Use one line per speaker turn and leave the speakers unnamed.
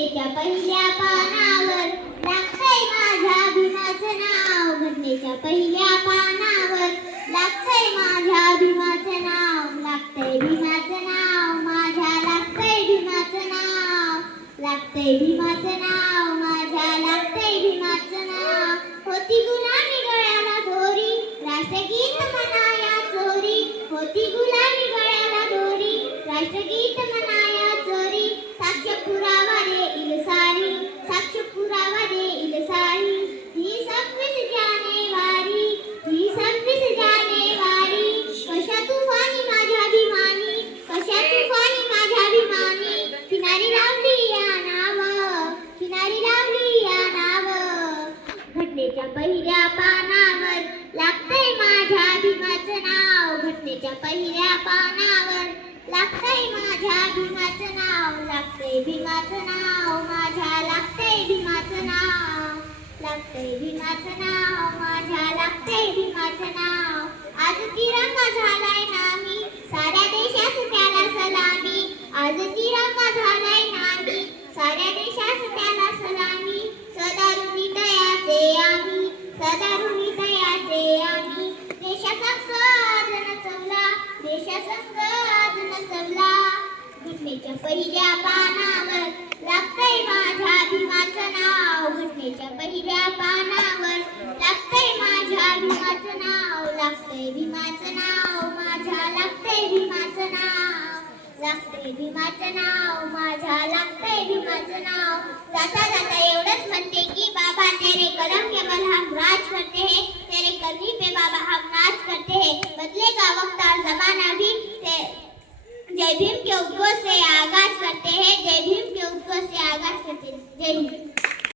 घटनेच्या पहिल्या पानावर लागतंय माझ्या भीमाचं नाव. घटनेच्या पहिल्या पानावर लागतंय माझ्या भीमाचं नाव. लागतंय भीमाचं नाव. माझ्या लागतंय भीमाचं नाव. लागतंय भीमाचं नाव. घटनेच्या पहिल्या पानावर. लागतंय माझ्या भीमाचं नाव. घटनेच्या पहिल्या पानावर. लागतंय माझ्या भीमाचं नाव. लागतंय भीमाचं नाव. माझ्या लागतंय भीमाचं नाव. लागतंय भीमाचं नाव. माझ्या लागतंय भीमाचं नाव. आज तिरंगा झालाय नामी साऱ्या देशास त्याला सलामी. आज तिरंगा झालाय नामी साऱ्या देशास त्याला सलामी. देशासंग घटनेच्या पहिल्या पानावर लागतंय माझ्या भीमाचं नाव. घटनेच्या पहिल्या पानावर लागतंय माझ्या भीमाचं नाव. लागतंय भीमाचं नाव माझ्या लागतंय भीमाचं नाव. लागतंय भीमाचं नाव माझ्या लागतंय भीमाचं नाव. जय भीम के उद्घोष से आगाज करते हैं जय भीम के ऊपर से आगाज करते हैं जय भीम।